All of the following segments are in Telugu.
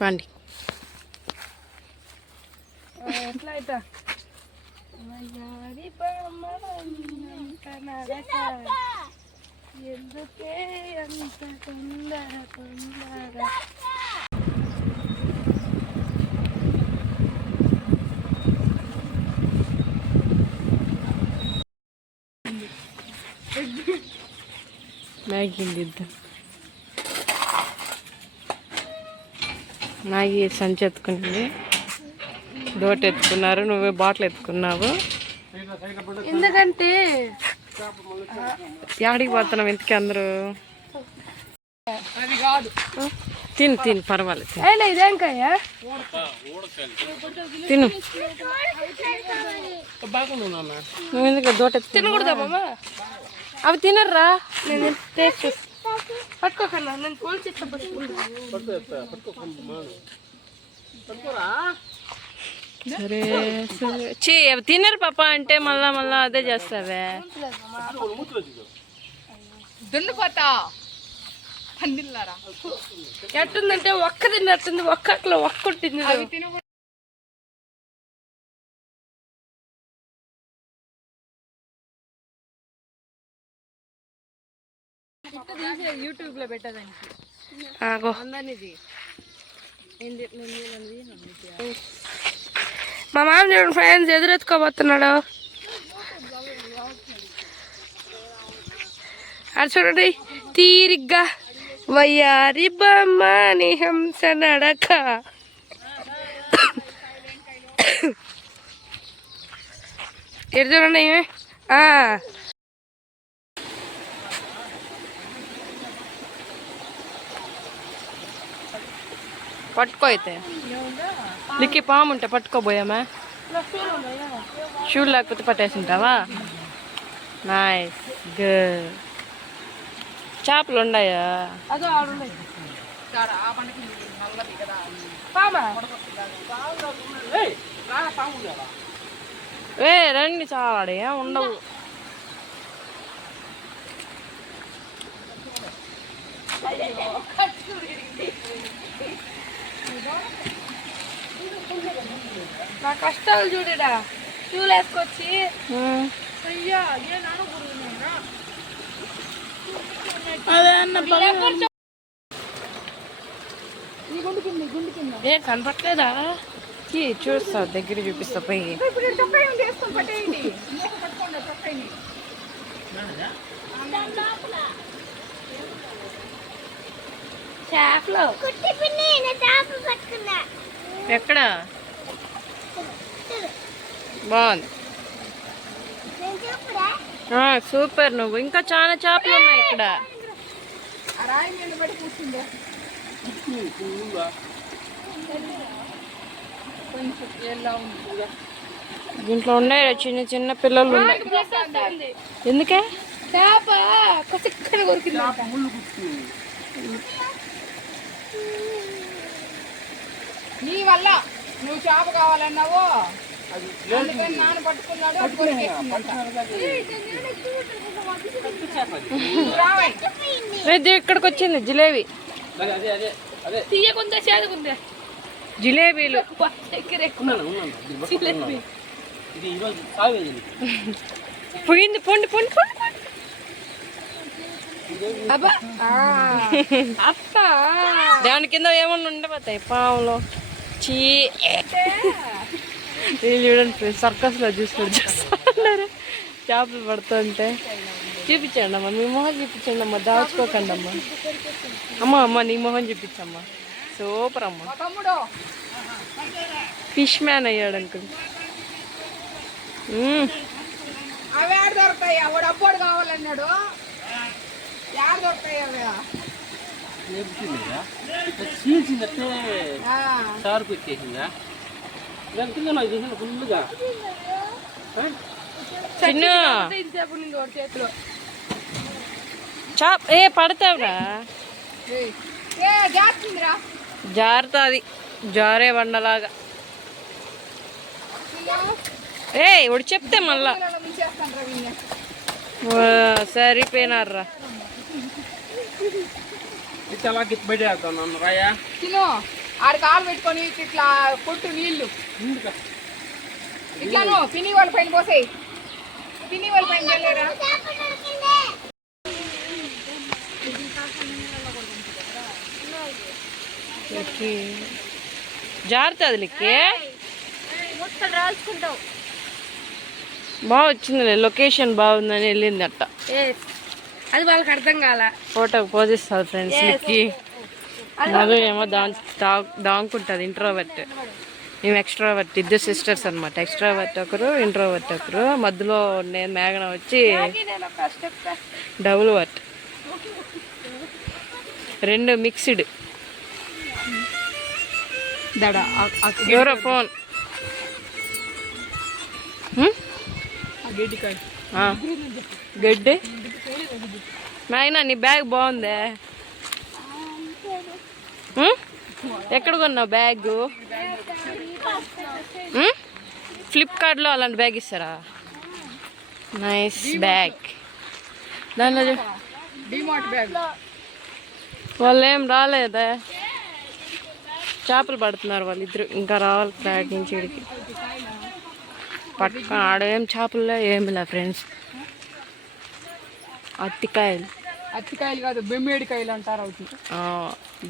పండి ఎట్లా అవుతా ఎందుకే అంత తొందర మ్యాగీ తిద్దాం. మ్యాగీ సంచి ఎత్తుకుంటుంది, దోట ఎత్తుకున్నారు, నువ్వే బాటిల్ ఎత్తుకున్నావు. ఎందుకంటే యాడికి పోతున్నావు ఇంతకీ అందరూ? అది కాదు, తిను పర్వాలేదు, ఇదేంకాయ తిను. నువ్వు ఎందుకు దోట తినకూడదామా? అవి తినర్రా, నేను టేస్ట్ పట్టుకోకన్నా, నేను పోల్చి సరే సరే. చీ అవి తినరు పాప అంటే మళ్ళా అదే చేస్తావే. దున్నుపోతా పందిల్లారా. ఎట్టుందంటే ఒక్క తిన్నట్టుంది, ఒక్కట్లో ఒక్కొట్టింది. యూట్యూబ్ లో పెట్టదానికి మా మామ చూడండి ఫ్రెండ్స్, ఎదురెత్తుకోబోతున్నాడు. అది చూడండి తీరిగ్గా వయ్యారి బొమ్మని హంస నడక. ఎడు చూడండి పట్టుకో అయితే. లిక్కి పాము ఉంటే పట్టుకోబోయామా? షూ లేకపోతే పట్టేసింటావా? Nice good. చేపలు ఉన్నాయా? రండి, చాలా ఉండవు. నా కష్టాలు చూడడా, షూలు వేసుకొచ్చి కనపట్లేదా? చూస్తా, దగ్గర చూపిస్తా పోయి. ఎక్కడ బాగుంది, సూపర్. నువ్వు ఇంకా చాలా చేపలు ఉన్నాయి ఇక్కడ. దీంట్లో ఉన్నాయి చిన్న చిన్న పిల్లలు ఉన్నాయి. ఎందుకే? చేప కొరికింది. నీ వల్ల నువ్వు చేప కావాలన్నావు, నాన్న పట్టుకున్నాడు. ఇక్కడికి వచ్చింది జిలేబీ. తీయకుందే చేదుకుందే జిలేబీలు. పోయింది, పొండి పొండి పొండి. దాని కింద ఏమన్నా ఉండబోతాయి పాములు. చీ చూడండి, సర్కస్ లో చూస్తున్నారు చేపలు పడుతుంటే. చూపించండి అమ్మా, మీ మొహం చూపించండి అమ్మా, దాచుకోకండి అమ్మా. అమ్మ నీ మొహం చూపించమ్మా. సూపర్ అమ్మా, ఫిష్ మ్యాన్ అయ్యాడు అంకుల్. అవి ఆడ దొరుకుతాయి, అప్పుడు అప్పుడు కావాలన్నాడు. యాడ దొరుకుతాయి అవి? చాప్ పడతావురా, జారుతుంది, జారే బండలాగా. ఇప్పుడు చెప్తే మళ్ళా సరిపోయినారా. ఆడు కాలు పెట్టుకొని ఇట్లా కొట్టు నీళ్లు ఇట్లాను పిన్ని వాళ్ళ పైన పోసేయి పిన్ని వాళ్ళ పైన వెళ్ళారా జారుతుంది లెక్కి మొత్తం రాసుకుంటావు. బాగా వచ్చింది లొకేషన్ బాగుందని వెళ్ళింది అట్ట అది వాళ్ళకి అర్థం కాల. ఫోటోకి పోజిస్తుంది ఫ్రెండ్స్ లెక్కి మధు ఏమో దాంకుంటుంది ఇంట్రోవర్ట్ మేము ఎక్స్ట్రావర్ట్ ఇద్దరు సిస్టర్స్ అనమాట ఎక్స్ట్రావర్ట్ ఒకరు ఇంట్రోవర్ట్ ఒకరు మధ్యలో నేను మేఘన వచ్చి డబుల్ వర్ట్ రెండు మిక్స్డ్ ఎవరో ఫోన్ గడ్డి మేఘనా నీ బ్యాగ్ బాగుందే ఎక్కడ కొన్నావు బ్యాగ్ ఫ్లిప్కార్ట్లో అలాంటి బ్యాగ్ ఇస్తారా నైస్ బ్యాగ్ దానిలో వాళ్ళు ఏం రాలేదా చేపలు పడుతున్నారు వాళ్ళిద్దరు ఇంకా రావాలి ఫ్లాట్ నుంచి ఇడికి పట్టుకొని ఆడేం చేపల్లో ఏమిలే ఫ్రెండ్స్ అత్తికాయలు కాదు బెమ్మేడికాయలు అంటారు అవుతుంది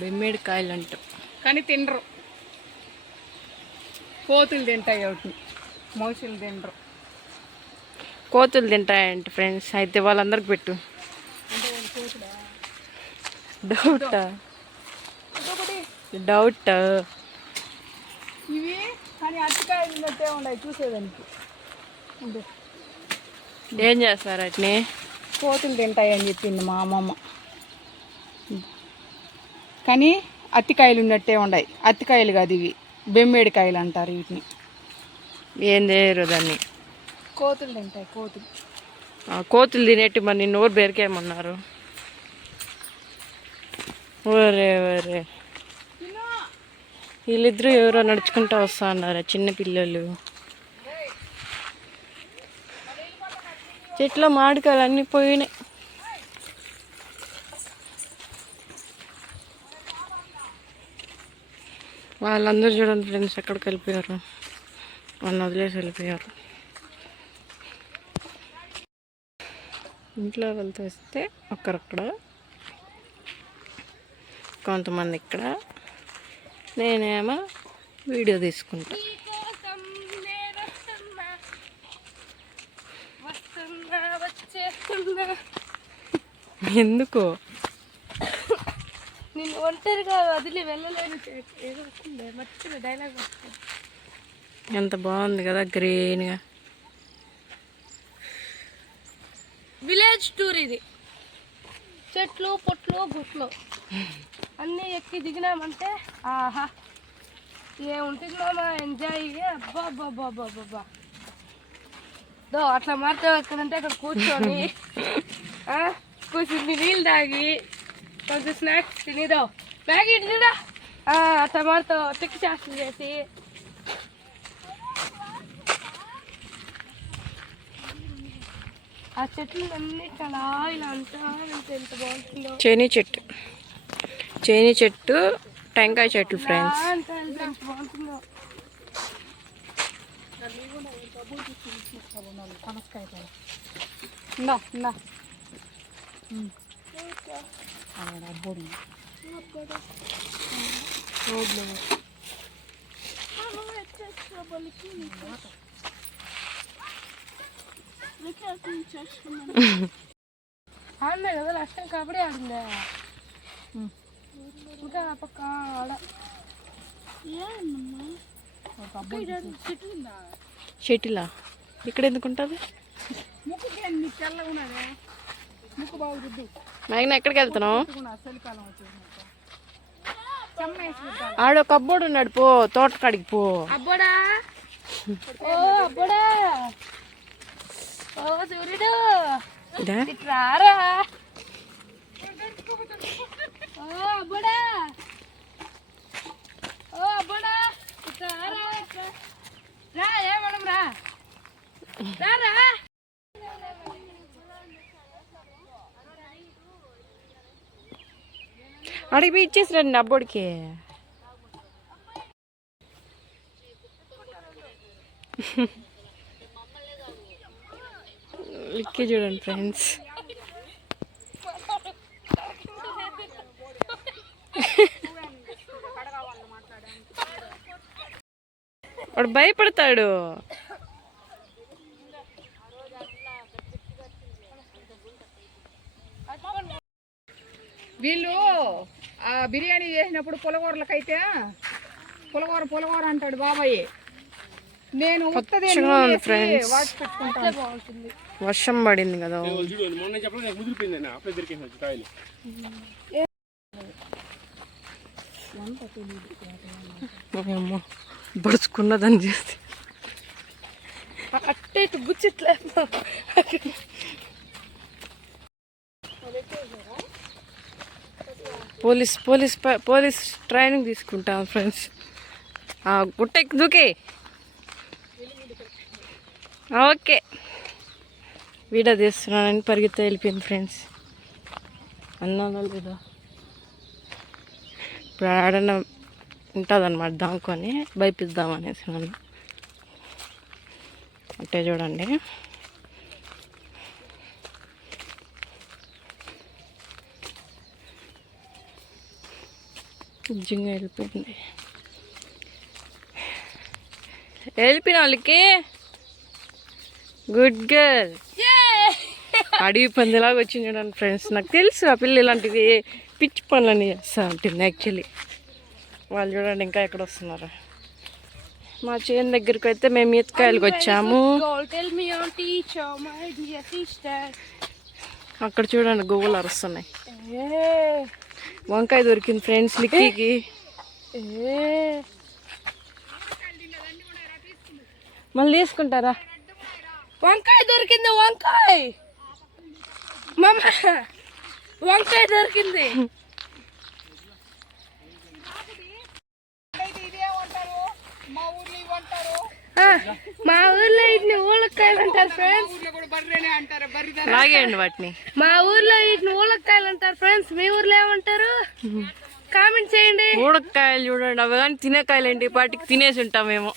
బెమ్మేడికాయలు అంటారు కానీ తినరు కోతులు తింటాయి ఒకటి మనుషులు తినరు కోతులు తింటాయంట ఫ్రెండ్స్ అయితే వాళ్ళందరికి పెట్టు డౌట్ ఇవి కానీ అత్తికాయలు ఉన్నట్టే ఉన్నాయి చూసేదానికి ఏం చేస్తారు వాటిని కోతులు తింటాయి అని చెప్పింది మా అమ్మమ్మ కానీ అత్తికాయలు ఉన్నట్టే ఉన్నాయి అత్తికాయలు కాదు ఇవి బెమ్మేడికాయలు అంటారు వీటిని ఏం చేయరు దాన్ని కోతులు తింటాయి కోతులు తినేటి మరి నిన్ను ఊరు బెరికేమన్నారు ఓరే ఓరే వీళ్ళిద్దరూ ఎవరో నడుచుకుంటూ వస్తా అన్నారు చిన్న పిల్లలు చెట్లో మామిడికాయలు అన్నీ పోయినాయి వాళ్ళందరూ చూడండి ఫ్రెండ్స్ ఎక్కడికి వెళ్ళిపోయారు వాళ్ళని వదిలేసి వెళ్ళిపోయారు ఇంట్లో వెళ్తూ వస్తే ఒక్కరక్కడ కొంతమంది ఇక్కడ నేనేమో వీడియో తీసుకుంటా ఎందుకు నేను ఒంటరిగా వదిలి వెళ్ళలేను ఏదో వస్తుంది మర్చిన డైలాగ్ వస్తుంది. ఎంత బాగుంది కదా గ్రీన్గా విలేజ్ టూర్ ఇది చెట్లు పొట్లు గుట్లు అన్నీ ఎక్కి దిగినామంటే ఆహా ఏముంటుంది మామ ఎంజాయ్గా అబ్బా అబ్బా అబ్బా అబ్బా అబ్బా దో అట్లా మాత్రం ఎక్కడంటే అక్కడ కూర్చొని కూర్చుని నీళ్ళు తాగి కొంచెం స్నాక్స్ తినేదో మ్యాగీ తినడా అట్లా మాతో తిక్కి చేస్తలు చేసి ఆ చెట్లు అన్నిట్లా ఇలా అంతా ఎంత బాగుంటుందో చైనీ చెట్టు టెంకాయ చెట్లు ఫ్రెండ్స్ అంతా ఎంత బాగుంటుందో ఆడినా కదా లాస్ట్ టైం కబడ్డీ ఆడిందా ఇంకా ఆ పక్క ఆడ షటిలా ఇక్కడ ఎందుకు ఉంటుంది ముక్కుకి నీకు తెల్లగా ఉన్నదే ముక్కు బాగుద్దు మ్యాగ్నా ఎక్కడికి వెళ్తున్నావు చలికాలం వచ్చేసి ఆడ కబ్బోర్డు ఉన్నాడు పో తోటకాడికి పో అబ్బోడా ఓ అబ్బోడా ఓ సూర్యుడు రారా ఓ అబ్బోడా ఓ అబ్బోడా రారా రా ఏమడం రా రారా అడిగి పోయి ఇచ్చేసి రండి అబ్బోడికి లిక్కి చూడండి ఫ్రెండ్స్. వాడు భయపడతాడు. వీళ్ళు ఆ బిర్యానీ చేసినప్పుడు పులగూరలకైతే పులగూర అంటాడు బాబాయ్. నేను ఉత్తదే ఫ్రెండ్స్ వర్షం పడింది కదా. బడుచుకున్నదని చేస్తే అట్టే గుచ్చిట్లే. పోలీస్ ట్రైనింగ్ తీసుకుంటాం ఫ్రెండ్స్. గుట్టెక్కి దూకే. ఓకే వీడియో తీస్తున్నానని పరిగెత్తి వెళ్ళిపోయింది ఫ్రెండ్స్. అన్నాలో లేదా ఇప్పుడు ఆడన ఉంటుందన్నమాట, దాంకొని భయపిద్దాం అనేసి నన్ను. అంటే చూడండి నిజంగా వెళ్ళిపోయింది. వెళ్ళిపోయిన వాళ్ళకి గుడ్ గర్ల్. అడవి పందిలాగా వచ్చింది చూడండి ఫ్రెండ్స్. నాకు తెలుసు ఆ పిల్ల ఇలాంటివి పిచ్చి పనులని చేస్తా ఉంటుంది యాక్చువల్లీ. వాళ్ళు చూడండి ఇంకా ఎక్కడ వస్తున్నారు. మా చేను దగ్గరికి అయితే మేము ఈతకాయలకు వచ్చాము. అక్కడ చూడండి గోవులు అరుస్తున్నాయి. వంకాయ దొరికింది ఫ్రెండ్స్ లిక్కీకి. మళ్ళీ తీసుకుంటారా? వంకాయ దొరికింది. వంకాయ దొరికింది. మా ఊర్లో వీటిని ఊలక్కాయలు అంటారు ఫ్రెండ్స్. లాగేయండి వాటిని. మా ఊర్లో వీటిని ఊలక్కాయలు అంటారు ఫ్రెండ్స్. మీ ఊర్లో ఏమంటారు కామెంట్ చేయండి. ఊడకాయలు చూడండి, అవి కానీ తినేకాయలు ఏంటి పాటికి తినేసి ఉంటామేమో.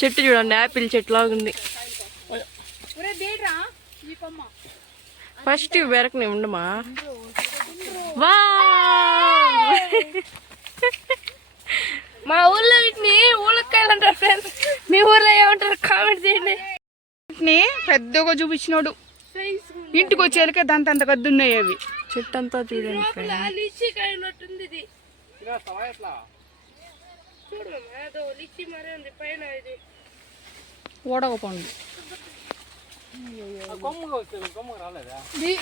చెట్టు చూడండి యాపిల్ చెట్టు లాగా ఉంది. ఫస్ట్ వెరకని ఉండమా. వా మా ఊర్లో వీటిని ఊలక్కాయలు అంటారు ఫ్రెండ్స్. మీ ఊర్లో ఏమంటారు కామెంట్ చేయండి. వీటిని పెద్దగా చూపించినోడు ఇంటికి వచ్చేళ్ళకే దాంతంత గద్దున్నాయి అవి. చెట్టు అంతా తీరండి. ఓడగ పండు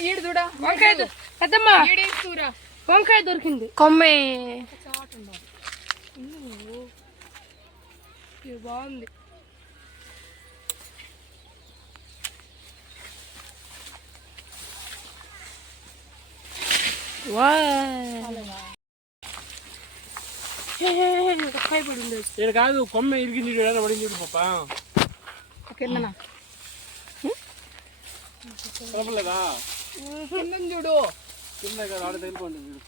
ఈడు చూడ వంకాయ పెద్దమ్మా వంకాయ దొరికింది. కొమ్మే బాగుంది. కాదు కొమ్మ ఇరిగింది పడింది పాపా. కిందనా కలపలేదా? కింద చూడు. కింద కదా ఆడ తగిలిపోండి చూడు.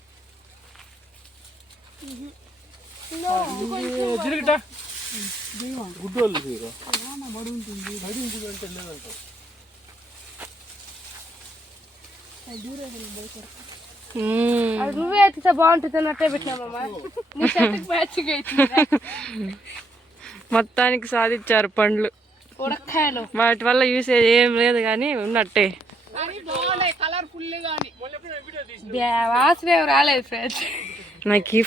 జిరిగిట గుడ్డోళ్ళు మీరు బడి ఉంటుంది అంటే లేదంట. అది నువ్వే అయితే బాగుంటుంది అన్నట్టే పెట్టినామమ్మా. నీ చెట్టుకి మ్యాచింగ్ అవుతుంది. మొత్తానికి సాధించారు పండ్లు. ఉడక్కాయలు వాటి వల్ల యూసేజ్ ఏం లేదు కానీ ఉన్నట్టే. కలర్ఫుల్ గాని వాసన ఏం రాలేదు ఫ్రెండ్స్. నాకు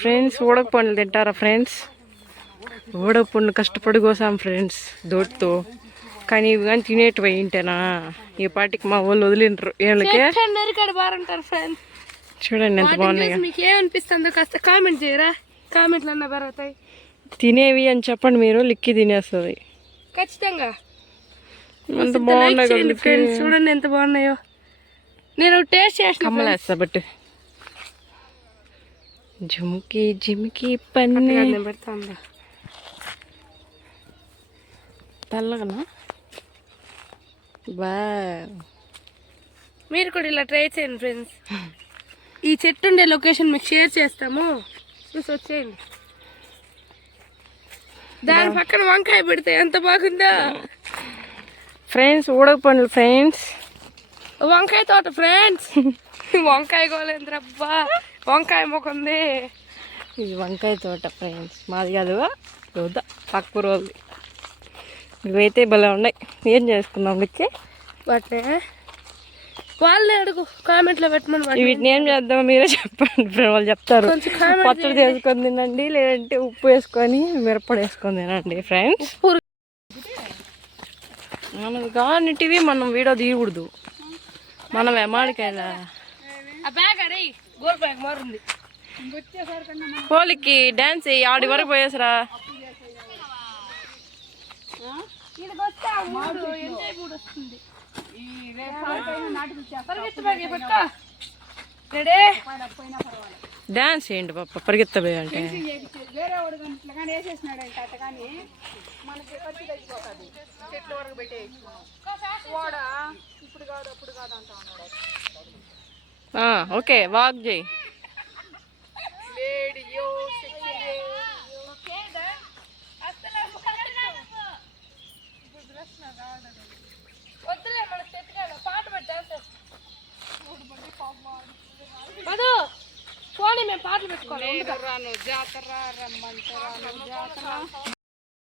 ఫ్రెండ్స్ ఊడక పండ్లు తింటారా ఫ్రెండ్స్? ఊడక పండ్లు కష్టపడి కోసాం ఫ్రెండ్స్ దోటితో. కానీ ఇవి కానీ తినేటివి అయింటేనా ఈ పాటికి మా వాళ్ళు వదిలింటారు. వీళ్ళకే బాగుంటారు ఫ్రెండ్స్. చూడండి ఎంత బాగున్నాయి. మీకు ఏమనిపిస్తుందో కాస్త కామెంట్ చేయరా. కామెంట్లు అన్నా పెరుగుతాయి. తినేవి అని చెప్పండి మీరు, లిక్కి తినేస్తుంది ఖచ్చితంగా. ఎంత బాగున్నాయి ఫ్రెండ్స్ చూడండి ఎంత బాగున్నాయో. నేను టేస్ట్ చేసిన కమ్మలేస్తా బట్ జుమ్కి జిమ్కి పన్ను పెడతా తెల్లగనా. బా మీరు కూడా ఇలా ట్రై చేయండి ఫ్రెండ్స్. ఈ చెట్టు ఉండే లొకేషన్ మీకు షేర్ చేస్తాము, చూసి వచ్చేయండి. దాని పక్కన వంకాయ పెడితే ఎంత బాగుందో ఫ్రెండ్స్, ఊడక పండ్లు ఫ్రెండ్స్. వంకాయ తోట ఫ్రెండ్స్. వంకాయ గోలేంద్రబ్బా, వంకాయ మొక్కంది. ఇది వంకాయ తోట ఫ్రెండ్స్, మాది కాదు వద్దా పక్క రోజు. ఇవైతే భలే ఉన్నాయి. ఏం చేసుకుందాం లెక్కే వాటినే వాళ్ళే అడుగు, కామెంట్లో పెట్టమని. వీటిని ఏం చేద్దాం మీరే చెప్పండి ఫ్రెండ్. వాళ్ళు చెప్తారు. పచ్చడి చేసుకొని తినండి, లేదంటే ఉప్పు వేసుకొని మిరప్పొడి వేసుకొని తినండి ఫ్రెండ్స్. మనది కానిటివి మనం వీడియో తీయకూడదు. మనం మామిడికాయల హోలీకి డాన్స్ ఆడి వరకు పోయేసరా. డాన్స్ చేయండి పాప, పరిగెత్తబోయే అంటే. వేరే వాడు గంటలు కానీ వేసేసినాడు అంటే అట్ట కానీ మనకి ఖర్చు తగ్గిపోతుంది. చెట్ల వరకు పెట్టేసి వాడ ఇప్పుడు కాదు అప్పుడు కాదు అంటా ఉన్నాడు. ఓకే, వాక్ చేయి.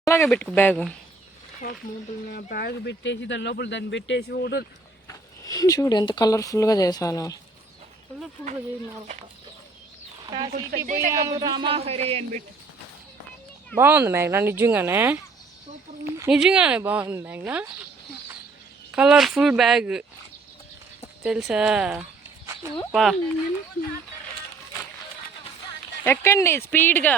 అలాగే పెట్టుకో బ్యాగ్. బ్యాగ్ పెట్టేసి దాని లోపల దాన్ని పెట్టేసి ఒకటి చూడు ఎంత కలర్ఫుల్గా చేశాను. బాగుంది మేఘనా, నిజంగానే బాగుంది మేఘనా. కలర్ఫుల్ బ్యాగ్ తెలుసా? వా ఎక్కండి స్పీడ్గా.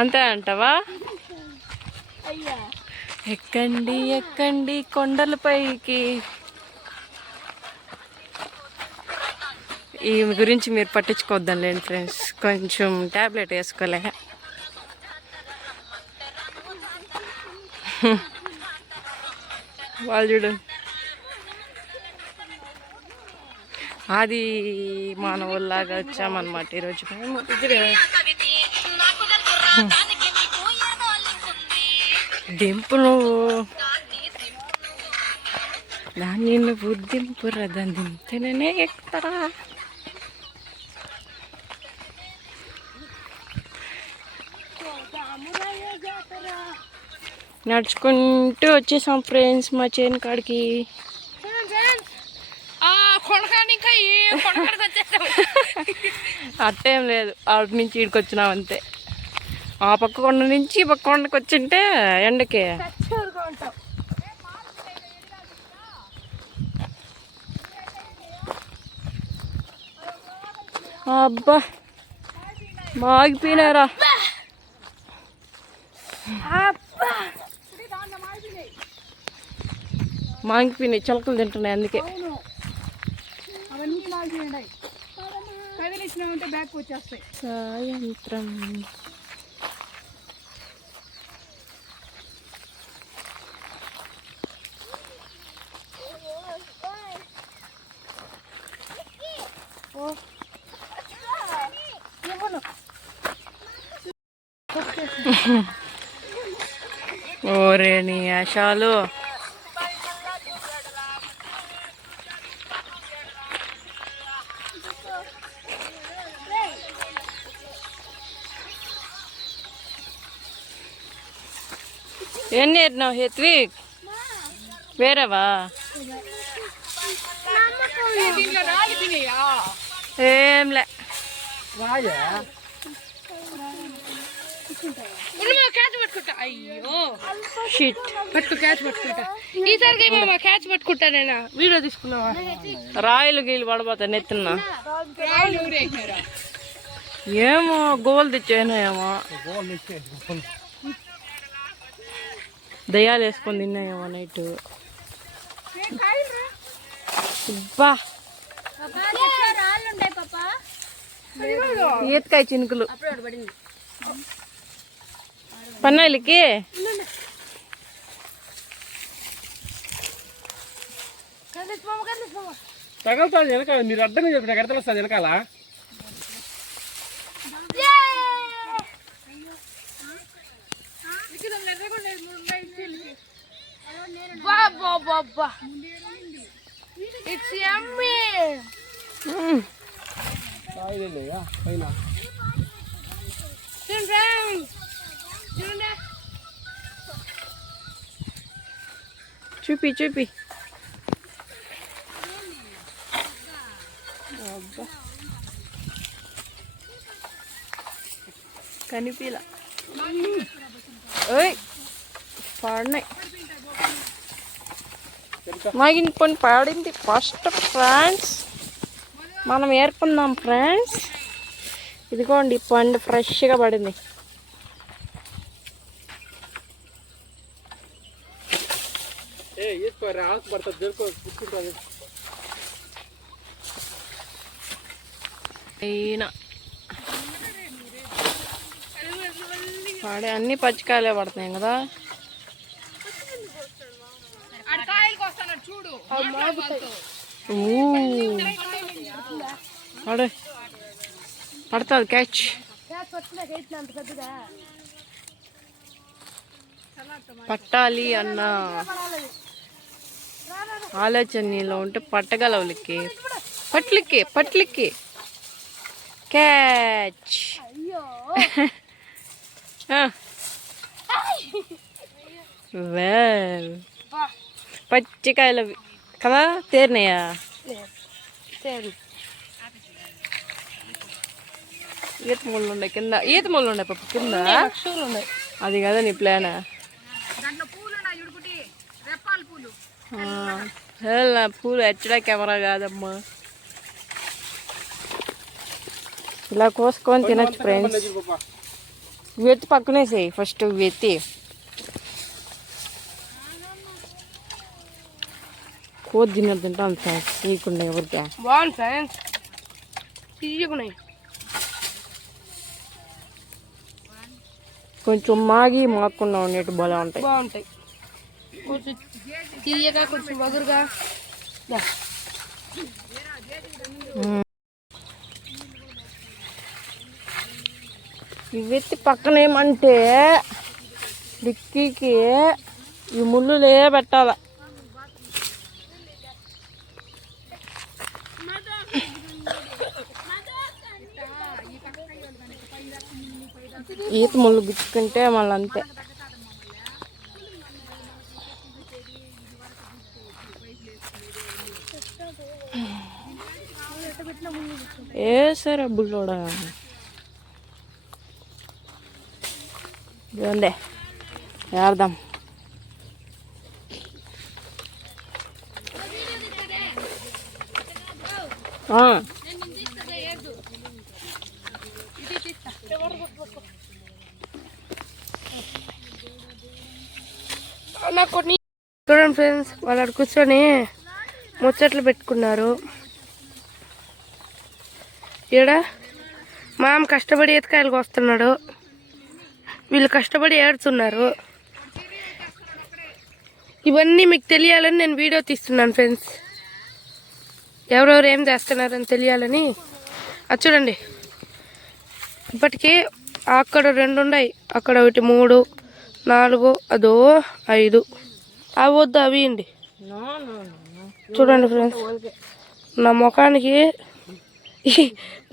అంతే అంటావా? ఎక్కండి ఎక్కండి కొండలపైకి. ఈ గురించి మీరు పట్టించుకోవద్దాం లేండి ఫ్రెండ్స్, కొంచెం ట్యాబ్లెట్ వేసుకోలే. వాళ్ళు చూడండి, అది మానవుల్లాగా వచ్చామన్నమాట ఈరోజు మేము. దింపు నువ్వు దాన్ని, నువ్వు దింపురా, దాన్ని దింపుతేనే ఎక్కుతారా. నడుచుకుంటూ వచ్చేసాం ఫ్రెండ్స్ మా చేను కాడికి. అట్టేం లేదు, అటు నుంచి ఇక్కడికి వచ్చినాం అంతే. ఆ పక్క కొండ నుంచి ఈ పక్క కొండకి వచ్చింటే ఎండకి అబ్బా మాగిపోయినారా. మాగిపోయినాయి, చిలకలు తింటున్నాయి అందుకే. అవన్నీ మాగిపోయినాయి, కదిలిచ్చినామంటే బ్యాక్ వచ్చేస్తాయి. సాయంత్రం ఓరే నీ ఆశాలు. ఏం నేర్నావు హెత్విక్? వేరేవా? ఏంలే. క్యాచ్ పట్టుకుంటా. అయ్యో షిట్, క్యాచ్ పట్టుకుంటా. ఈసారికి క్యాచ్ పట్టుకుంటా. నేను వీడియో తీసుకున్నావా? రాయిలు గీలు పడబోతాయి నెత్తున్నా. ఏమో గోలు తెచ్చాను, ఏమో దయ్యాలు వేసుకొని తిన్నాయేమో నైట్. బా ఈతకాయ చినుకులు పన్నాయిలకి. తగలుతుంది వెనకాల. మీరు అడ్డంగా చెప్పిన ఎక్కడ తెలుస్తుంది వెనకాల? అబ్బా ఇట్స్ యమ్మీ. కాయలేగా పైన చూపి చూపి. అబ్బా కనిపిలా. ఓయ్ పాడినాయి. మాగిన పని పాడింది ఫస్ట్ ఫ్రెండ్స్. మనం ఏర్పడినాం ఫ్రెండ్స్. ఇదిగోండి పండు ఫ్రెష్గా పడింది. అయినా పాడే అన్ని పచ్చికాయలే పడుతున్నాయి కదా. పడే పడుతుంది క్యాచ్. పట్టాలి అన్న ఆలోచన నీలో ఉంటే పట్టగలవులకి. పట్లికి పట్లికి క్యాచ్. వెల్ పచ్చికాయలు కదా తేరినాయా? ఈత ముళ్ళు ఉండే కింద. ఈత ముళ్ళు ఉండే పప్పు కింద. అది కదా నీ ప్లాన్? పూలు ఎచ్చడా కెమెరా కాదమ్మా. ఇలా కోసుకొని తినచ్చు ఫ్రెండ్స్. వెత్తి పక్కనేసేయి ఫస్ట్. వెత్తి కోతి తిన్నది తింటాను ఫ్రెండ్స్. నీకుండా ఎవరికా బాగుంది ఫ్రెండ్స్. తీయకున్నాయి కొంచెం మాగి మాకుండా ఉండేట్టు బాగా ఉంటాయి. బాగుంటాయి. కొంచెం తీయగా కొంచెం వగురుగా. ఇవెత్తి పక్కనేమంటే డిక్కీకి ఈ ముళ్ళులే పెట్టాల. ఈత ముళ్ళు గుచ్చుకుంటే మళ్ళీ అంతే. ఏ సరే బుల్లోడా ఇదండే ఏర్దాం. చూడండి ఫ్రెండ్స్, వాళ్ళు అక్కడ కూర్చొని ముచ్చట్లు పెట్టుకున్నారు. ఈడ మామ కష్టపడి ఈతకాయలకు వస్తున్నాడు, వీళ్ళు కష్టపడి ఏడుతున్నారు. ఇవన్నీ మీకు తెలియాలని నేను వీడియో తీస్తున్నాను ఫ్రెండ్స్. ఎవరెవరు ఏం చేస్తున్నారని తెలియాలని. అది చూడండి, ఇప్పటికీ అక్కడ 2 ఉన్నాయి, అక్కడ 1 3 4 అదో 5. అవి వద్దు, అవి ఇవ్వండి. చూడండి ఫ్రెండ్స్, నా ముఖానికి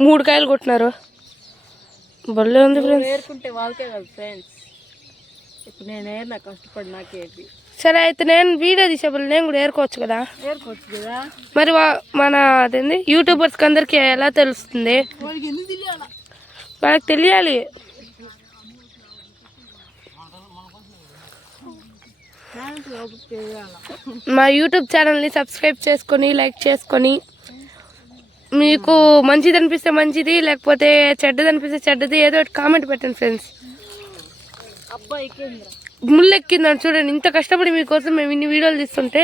3 కాయలు కొట్టినారు. బల్లే ఉంది ఫ్రెండ్స్. ఏరుకుంటే వాళ్ళకే కదా ఫ్రెండ్స్. ఇప్పుడు నేను ఏరినా కష్టపడి నాకేపి. సరే అయితే నేను వీడియో తీసేప్పుడు నేను కూడా ఏరుకోవచ్చు కదా. ఏరుకోవచ్చు కదా. మరి మన అదేంది యూట్యూబర్స్కి అందరికి ఎలా తెలుస్తుంది? వాళ్ళకి తెలియాలి. మా యూట్యూబ్ ఛానల్ని సబ్స్క్రైబ్ చేసుకొని లైక్ చేసుకొని, మీకు మంచిది అనిపిస్తే మంచిది, లేకపోతే చెడ్డది అనిపిస్తే చెడ్డది, ఏదో ఒకటి కామెంట్ పెట్టండి ఫ్రెండ్స్. ముళ్ళు ఎక్కిందని చూడండి, ఇంత కష్టపడి మీకోసం మేము ఇన్ని వీడియోలు తీస్తుంటే.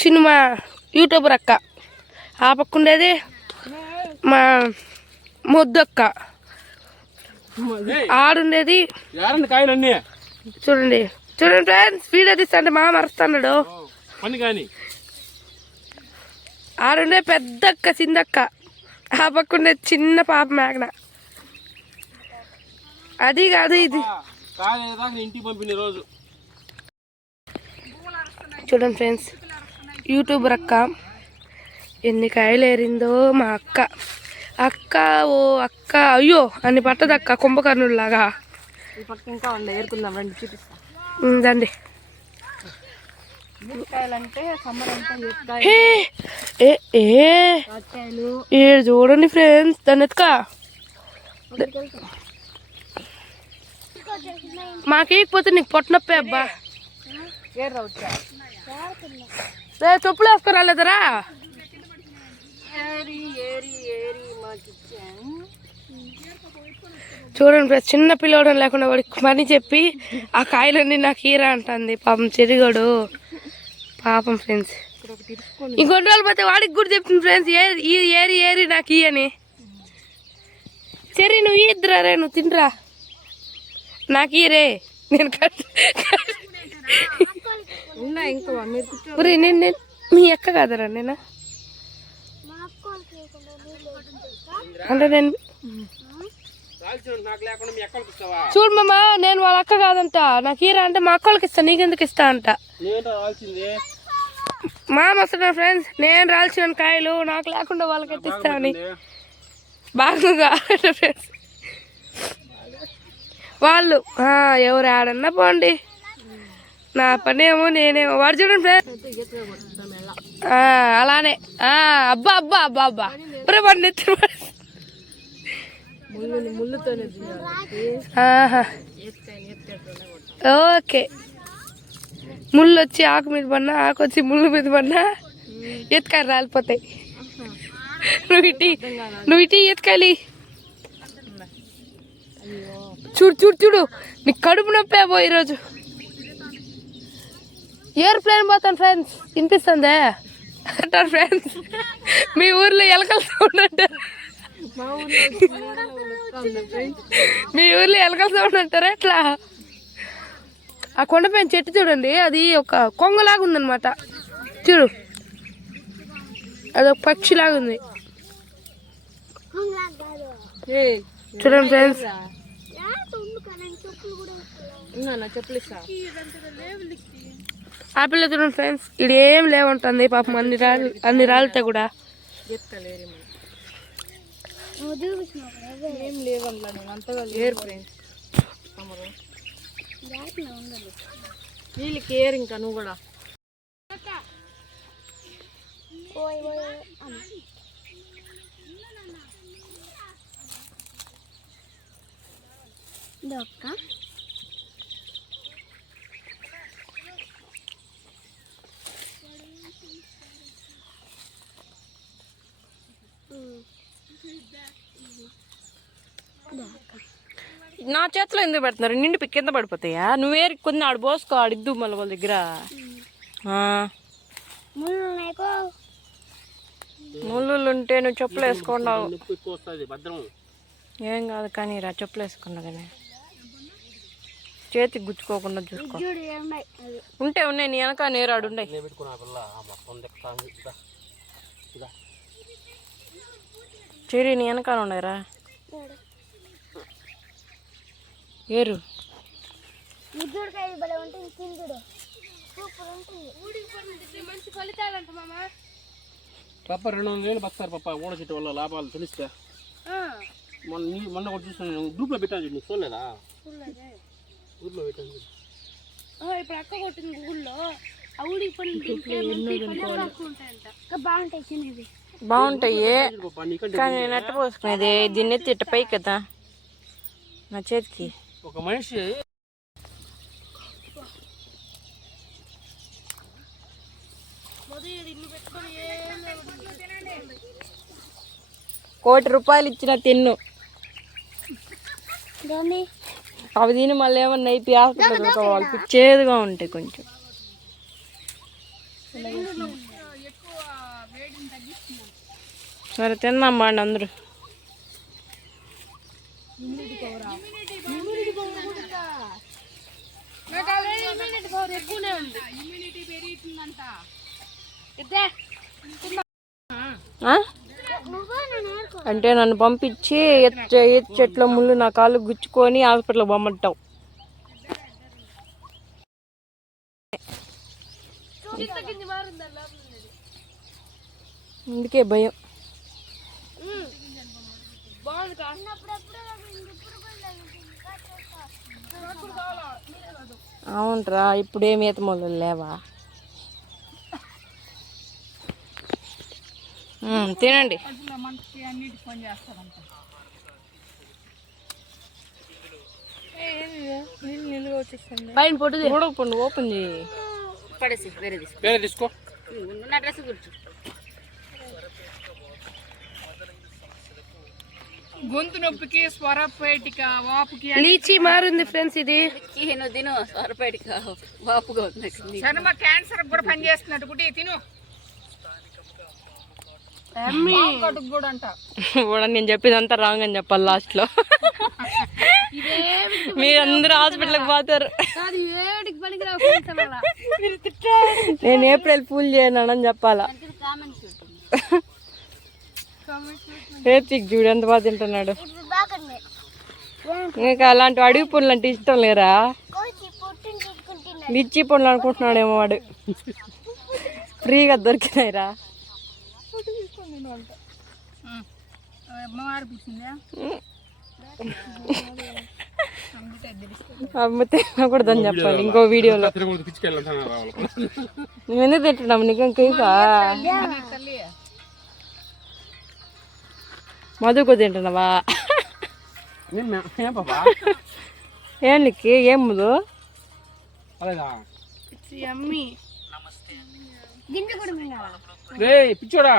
చిన్న మా యూట్యూబర్ అక్క, ఆ పక్క ఉండేది మా మొద్దక్క, ఆడుండేది. చూడండి చూడండి ఫ్రెండ్స్, వీడియో తీస్తాంటే మా మరుస్తున్నాడు. ఆడుండే పెద్దక్క చిందక్క, ఆ పక్క ఉండే చిన్న పాప మేఘన. అది కాదు ఇది కాలేదాకా ఇంటికి పంపిన రోజు చూడండి ఫ్రెండ్స్, యూట్యూబర్ అక్క ఎన్ని కాయలు ఏరిందో మా అక్క. అక్క ఓ అక్క అయ్యో అని పట్టదక్క కుంభకర్ణుల్లాగా. ఈ పక్క ఇంకా ఉన్నాయి, ఏరుకుందాం రండి చూపిస్తా. దండి. మిరపకాయలంటే సమ్మర్ అంతా మిరపకాయ కాయలు. ఏడు చూడండి ఫ్రెండ్స్, దాన్ని ఎత్తుక మాకేయకపోతే నీకు పొట్టనొప్పే అబ్బా. ఏరు వచ్చా చెప్పులు వేసుకొని రాలేదరా? ఏరి ఏరి ఏరి మాకు ఇచ్చాను. చూడండి ఫ్రెండ్స్, చిన్న పిల్లవడం లేకుండా వాడికి పని చెప్పి ఆ కాయలన్నీ నాకు ఈరా అంటుంది పాపం చెరిగాడు. పాపం ఫ్రెండ్స్, ఇంకొన్ని రోజులు పోతే వాడికి కూడా చెప్తుంది ఫ్రెండ్స్ ఏరి ఏరి నాకు ఇయ్యి అని. సరే నువ్వు ఇద్దరా రే, నువ్వు తినరా నాకు ఈరే నేను ఉన్నా ఇంకా నేను మీ అక్క కాదరా నేనా అంటే నేను చూడు మామ, నేను వాళ్ళ అక్క కాదంట. నాకు ఈరా అంటే మా అక్క వాళ్ళకి ఇస్తా, నీకెందుకు ఇస్తా అంట. మామ వస్తున్నాడు ఫ్రెండ్స్, నేను రాల్చిన కాయలు నాకు లేకుండా వాళ్ళకి ఎత్తిస్తామని బాగా ఫ్రెండ్స్. వాళ్ళు ఎవరు ఆడన్నా పోండి, నా పని ఏమో నేనేమో. వాడు చూడండి ఫ్రెండ్స్, అలానే అబ్బా అబ్బా అబ్బా అబ్బా ఇప్పుడు వాడు నెత్తి ముళ్ళుతోనే ఓకే. ముళ్ళు వచ్చి ఆకు మీద పడినా, ఆకు వచ్చి ముళ్ళు మీద పడినా ఎత్తుకాయలు రాలిపోతాయి. నువ్వు ఇటీ ఎత్తుకాయలి. చూడు చూడు చూడు, నీకు కడుపు నొప్పే పో ఈరోజు. ఏరోప్లేన్ పోతాను ఫ్రెండ్స్, వినిపిస్తుందే అంటారు ఫ్రెండ్స్. మీ ఊర్లో ఎలకల సౌండ్ అంటారు, మీ ఊర్లో ఎలకల సౌండ్ అంటారా ఎట్లా? ఆ కొండపైన చెట్టు చూడండి, అది ఒక కొంగలాగా ఉందన్నమాట. చూడు, అదొక పక్షిలాగా ఉంది. చూడండి ఫ్రెండ్స్, చెప్పులు ఇస్తా. ఆ పిల్ల చూడండి ఫ్రెండ్స్, ఇది ఏం లేవుంటుంది పాపం. అన్ని రాలితే కూడా ఏం లేవన్నా నేను అంతగా లేరు ఫ్రెండ్స్. వీళ్ళకి ఏరు ఇంకా నువ్వు కూడా. నా చేతిలో ఎందుకు పెడుతున్నారు? నిండి కింద పడిపోతాయా? నువ్వేరి కొన్ని ఆడు పోసుకో, ఆడిద్దు మళ్ళీ వాళ్ళ దగ్గర. ముళ్ళు ఉంటే నువ్వు చెప్పులు వేసుకున్నావు. ఏం కాదు కానీ రా, చెప్పులు వేసుకున్నా కానీ చేతికి గుచ్చుకోకుండా చూసుకో. ఉంటే ఉన్నాయి, నీ వెనక నేరాడు ఉన్నాయి. చెరి నీ వెనకాల ఉన్నాయిరా. ఏరు పప్ప 200,000 బస్తారు పప్ప ఊడ చెట్టు వల్ల లాభాలు తెలిస్తే. మొన్న కూడా చూసాను, గ్రూప్లో పెట్టాను చూడు, నీకు చూడలేదా? ఊర్లో పెట్టాను. ఇప్పుడు అక్క కొట్టింది ఊళ్ళో బాగుంటాయి కానీ నెట్ట పోసుకునేది దీన్ని ఎత్తి ఇట్ట పై కదా నా చేతికి. ఒక మనిషి ₹1,00,00,000 ఇచ్చిన తిన్ను అవి తిని మళ్ళీ ఏమన్నా అయిపోయి హాస్పిటల్ దొరకవాలి. పిచ్చేదిగా ఉంటాయి కొంచెం. సరే తిందాం బాండి అందరూ. అంటే నన్ను పంపించి ఈత చెట్లో ముళ్ళు నా కాళ్ళు గుచ్చుకొని హాస్పిటల్ పంపట్టావు. అందుకే భయం. అవునరా, ఇప్పుడేం ఈత మొదలు లేవా? తినండి. మనకి అన్నిటికి పని చేస్తాడంట. పైన పొట్టు చూడకపోండి, ఓపెన్ చేయి. పడేసి వేరే వేరే తీసుకో. నా డ్రెస్ గుర్తు. గొంతు నొప్పికి, స్వరపేటిక, వాపుకి లీచి మారింది ఫ్రెండ్స్. ఇది తిను, స్వరపేటిక వాపుగా ఉంది. చర్మ క్యాన్సర్ కూడా పని చేస్తున్నట్టు గుడి తిను. కూడా అంట కూడా నేను చెప్పేదంతా రాంగ్ అని చెప్పాలి లాస్ట్ లో. మీరందరూ హాస్పిటల్కి పోతారు. నేను ఏప్రిల్ ఫూల్ చేయనని చెప్పాలా. రేతిక్ చూడు ఎంత బాగా తింటున్నాడు. ఇంకా అలాంటి అడవి పండ్లు అంటే ఇష్టం లేరా? లిచ్చి పండ్లు అనుకుంటున్నాడేమో వాడు. ఫ్రీగా దొరికినాయిరా. అమ్మ తినకూడదని చెప్పాలి ఇంకో వీడియోలో. నువ్వు ఎందుకు తింటున్నావు? నీకు ఇంకా మధుకు తింటున్నావా? ఏంటికి ఏం మధు? పిచ్చోడా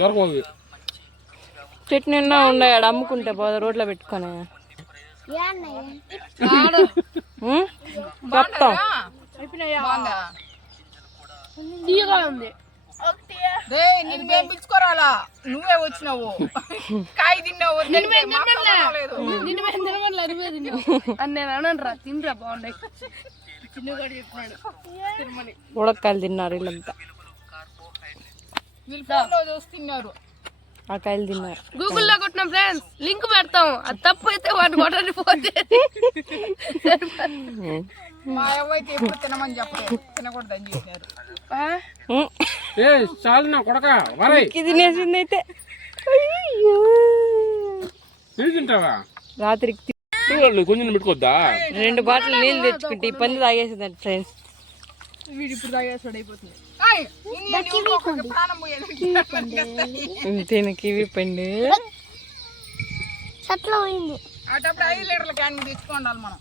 దొరకదు. చెట్టు నిన్న ఉన్నాడు, అమ్ముకుంటే పోదా రోడ్లో పెట్టుకొని. చెప్తాం పిలుచుకోరాలా, నువ్వే వచ్చినావు. కాయ తిన్నావు అని నేను అనరా, తినరా బాగున్నాయి. చిన్నగాడు చెప్తున్నాడు తినమని. ఉడక్కాయలు తిన్నారు వీళ్ళంతా. చూస్తున్నారు ఆ కాయలు తిన్నారు. గూగుల్లో కొట్టిన ఫ్రెండ్స్, లింక్ పెడతాం. అది తప్పు అయితే వాడిని కొట్టని పోతే. మా ఎవరైతే ఎప్పుడు తినమని చెప్పలేదు, తినకూడదని చెప్పారు. చాలు నా కొడక తినేసింది అయితే. తింటావా? రాత్రికి కొంచెం పెట్టుకోద్దా? 2 బాటిల్ నీళ్ళు తెచ్చుకుంటే ఈ పంది తాగేసిందండి ఫ్రెండ్స్. వీడు ఇప్పుడు తాగేసాడు అయిపోతుంది. తిన కివి పండు అటప్పుడు 5 లీటర్ల క్యాన్ తెచ్చుకోండి మనం.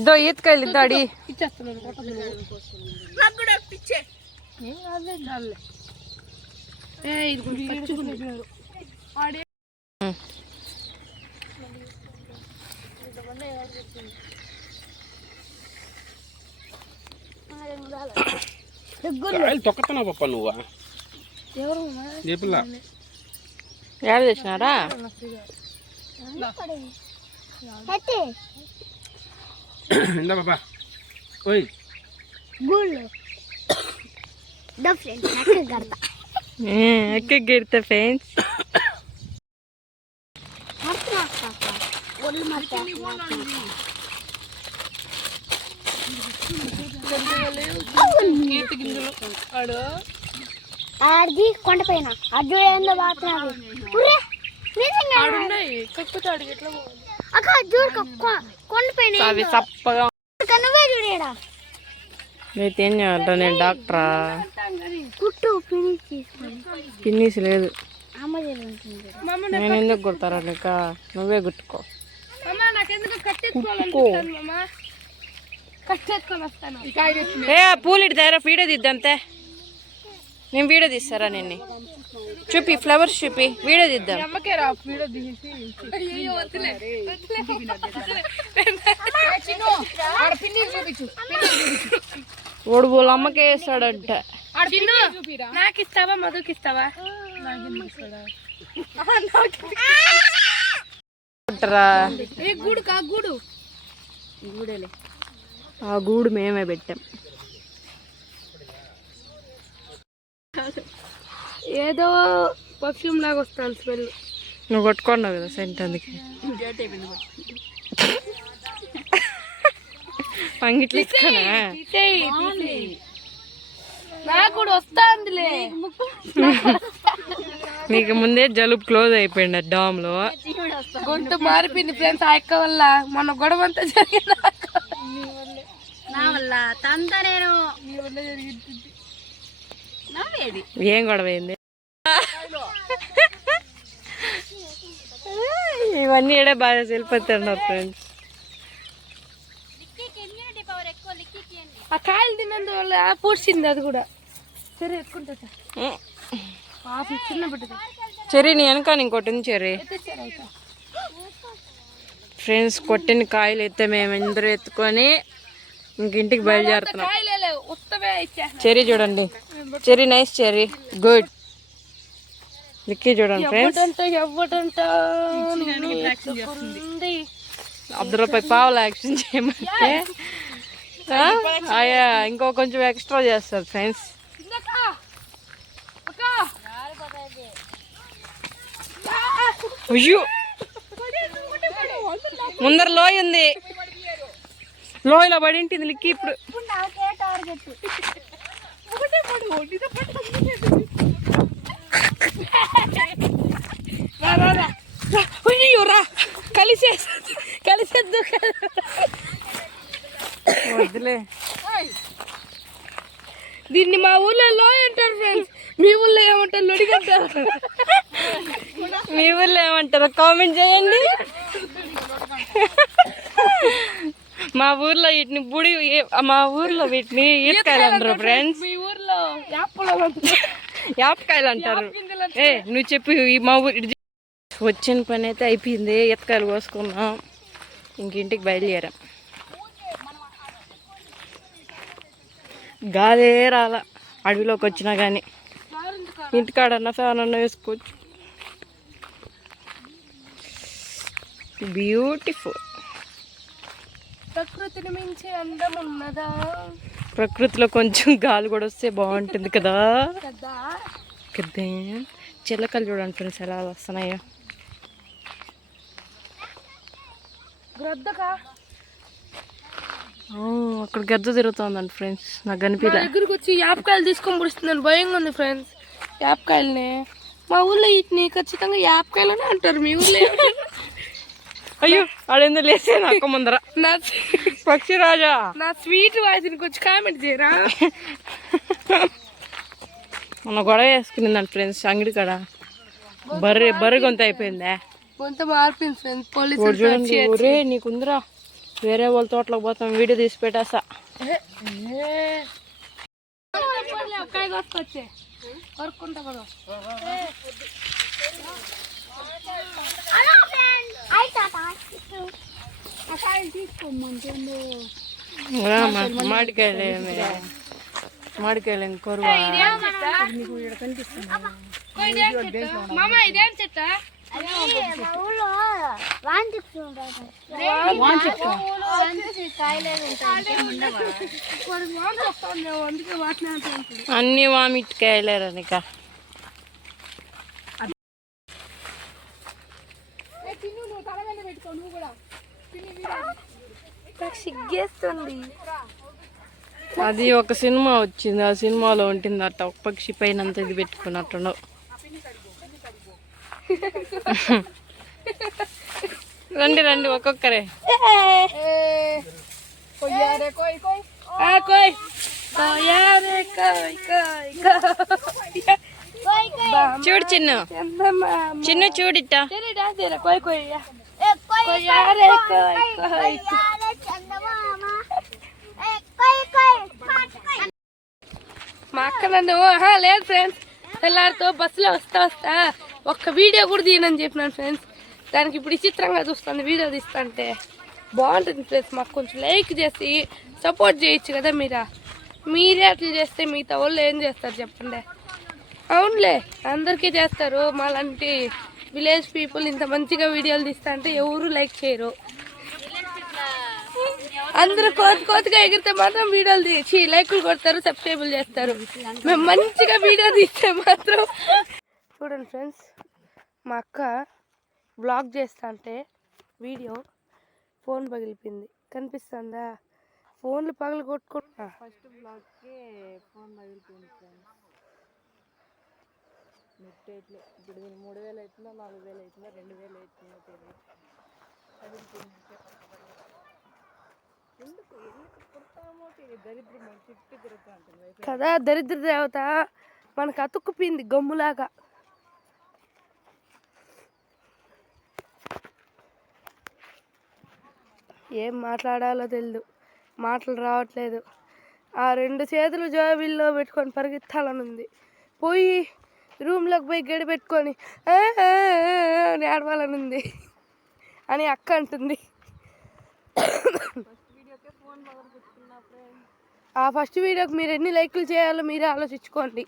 ఇదో ఈతకాయలు ఇద్దాడి. తొక్కతున్నావు పప్ప నువ్వా? ఏడ తెచ్చినారా? ఇందా బాబా. ఓయ్ ఎక్క గిడతా ఫ్రెండ్స్. ఆడిది కొండపైన అడ్డు ఏందో బాగుతున్నాడు. అక్క చూడు కొండపైన చప్పగా నువ్వే చూడేడా. అయితే ఏం చేయాలంట? నేను డాక్టరా? కుట్టు పిన్నీస్ లేదు. అమ్మ నేను ఎందుకు కుడతారా నీక? నువ్వే కుట్టుకో. ఏ పూలు ఇటు దగ్గర వీడియో దిద్దంతే. నేను వీడియో తీస్తారా? నిన్ను చూపి, ఫ్లవర్స్ చూపి, వీడియో తీద్దాం. ఓడు వాళ్ళ అమ్మకే వేస్తాడంట. నాకు ఇస్తావా? మధుకి ఇస్తావా? గూడు గూడేలే ఆ గూడు మేమే పెట్టాం. ఏదో పర్ఫ్యూమ్ లాగా వస్తాను స్మెల్. నువ్వు కొట్టుకున్నావు కదా సెంట్, అందుకే పంగిట్లు ఇచ్చుకోనా. నాకు కూడా వస్తాందిలే. నీకు ముందే జలుబు క్లోజ్ అయిపోయింది డామ్ లో. గొంతు మారిపోయింది ఫ్రెండ్స్ ఆ అక్క వల్ల. మన గొడవ అంతా జరిగింది నా వల్ల తంతా నేను ఏం గొడవ అయింది? ఇవన్నీ ఏడే బాగా వెళ్ళిపోతున్నారు ఫ్రెండ్స్. ఆ కాయలు తిన్నందువల్ల పూడ్చింది అది కూడా. సరే ఎత్తుకుంటా చిన్న బిడ్డది. చెర్రీ నీ వెనక ఇంకోటి ఉంది చెర్రీ. ఫ్రెండ్స్ కొట్టిన కాయలు అయితే మేము అందరూ ఎత్తుకొని ఇంటికి బయలుదేరుతున్నాం. చెర్రీ చూడండి, చెర్రీ నైస్, చెర్రీ గుడ్. లిక్కీ చూడండి ఫ్రెండ్స్, ₹10 పావులు యాక్షన్ చేయమంటే ఇంకో కొంచెం ఎక్స్ట్రా చేస్తారు ఫ్రెండ్స్. అయ్యో ముందర లోయ ఉంది, లోయలో పడి ఉంటుంది లిక్కి. ఇప్పుడు రా కలిసేద్దు వద్దులే. దీన్ని మా ఊర్లో లోయ అంటారు ఫ్రెండ్స్. మీ ఊర్లో ఏమంటారు? లొడిగంటారు. మీ ఊర్లో ఏమంటారో కామెంట్ చేయండి. మా ఊర్లో వీటిని మా ఊర్లో వీటిని ఈతకాయలు అంటారు ఫ్రెండ్స్. మీ ఊర్లో యాపకాయలు అంటారు. నువ్వు చెప్పు. మా ఊరి వచ్చిన పని అయితే అయిపోయింది, ఈతకాయలు కోసుకున్నాం, ఇంకింటికి బయలుదేరాం. గాదే రాలా అడవిలోకి వచ్చినా కానీ. ఇంటికాడన్నా ఫ్యాన్ అన్నా వేసుకోవచ్చు. బ్యూటిఫుల్. ప్రకృతిని మించి అందం ఉన్నదా? ప్రకృతిలో కొంచెం గాలి కూడా వస్తే బాగుంటుంది కదా కదా. చిలకలు చూడండి ఫ్రెండ్స్ ఎలా వస్తున్నాయో. అక్కడ గద్ద తిరుగుతుందండి ఫ్రెండ్స్, నాకు కనిపించలే. దగ్గరకు వచ్చి యాపకాయలు తీసుకొని పుడుస్తుందని భయంగా ఉంది ఫ్రెండ్స్. యాపకాయలని మా ఊర్లో వీటిని ఖచ్చితంగా యాపకాయలని అంటారు. మీ ఊర్లో అయ్యో ఆడేందో లేసే నాకు ముందర నా పక్షిరాజా. నా స్వీట్ వాయిస్కి వచ్చి కామెంట్ చేయరా. మొన్న గొడవ వేసుకునిందండి ఫ్రెండ్స్ అంగడి కాడ. బర్రె గొంత అయిపోయిందా? గొంత మారిపోయింది ఫ్రెండ్స్. పోలీసు చూడండి. ఒరే నీకుందరా, వేరే వాళ్ళ తోటలోకి పోతాం, వీడియో తీసి పెట్టేసా. మామిడికాయలు ఇంకొరువా. అన్ని వామిటికాయలేరనిక. సిగ్గేస్తుంది. అది ఒక సినిమా వచ్చింది, ఆ సినిమాలో ఉంటుంది అట్ట ఒక పక్షి పైన అంత ఇది పెట్టుకున్నట్టు. రండి రండి ఒక్కొక్కరే. చూడు చిన్ను, చిన్ను చూడిట్ట. మా అక్క నన్ను లేదు ఫ్రెండ్స్, తెల్లారితో బస్సులో వస్తా ఒక్క వీడియో కూడా తీయనని చెప్పినాను ఫ్రెండ్స్. దానికి ఇప్పుడు విచిత్రంగా చూస్తాను వీడియో తీస్తుంటే. బాగుంటుంది ఫ్రెండ్స్. మాకు కొంచెం లైక్ చేసి సపోర్ట్ చేయొచ్చు కదా. మీరే అట్లా చేస్తే మిగతా వాళ్ళు ఏం చేస్తారు చెప్పండి. అవునులే అందరికీ చేస్తారు, మాలాంటి విలేజ్ పీపుల్ ఇంత మంచిగా వీడియోలు తీస్తా అంటే ఎవరు లైక్ చేయరు. అందరూ కోతిగా ఎగిరితే మాత్రం వీడియోలు తీసి లైకులు కొడతారు, సబ్స్క్రైబులు చేస్తారు. మేము మంచిగా వీడియో తీస్తే మాత్రం చూడండి ఫ్రెండ్స్, మా అక్క బ్లాగ్ చేస్తా అంటే వీడియో ఫోన్ పగిలిపోయింది, కనిపిస్తుందా? ఫోన్లు పగలు కొట్టుకుంటా. ఫస్ట్ బ్లాగ్కే ఫోన్ పగిలిపోయింది ఫ్రెండ్స్. నెట్ ఎట్లే ఇప్పుడు దీన్ని 3000 అవుతుందో 4000 అవుతుందో 2000 అవుతుందో తెలియదు. పగిలిపోయింది. ఎందుకు పుడతామో తెలియదు, దరిద్రం మన చుట్టూ తిరుగుతూ ఉంటుంది కదా. దరిద్ర దేవత మనకు అతుక్కుపోయింది గమ్ములాగా. ఏం మాట్లాడాలో తెలియదు, మాటలు రావట్లేదు. ఆ 2 చేతులు జోబిల్లో పెట్టుకొని పరిగెత్తాలని ఉంది. పోయి రూమ్లోకి పోయి గడి పెట్టుకొని ఏడవాలని ఉంది అని అక్క అంటుంది. ఆ ఫస్ట్ వీడియోకి మీరు ఎన్ని లైకులు చేయాలో మీరే ఆలోచించుకోండి.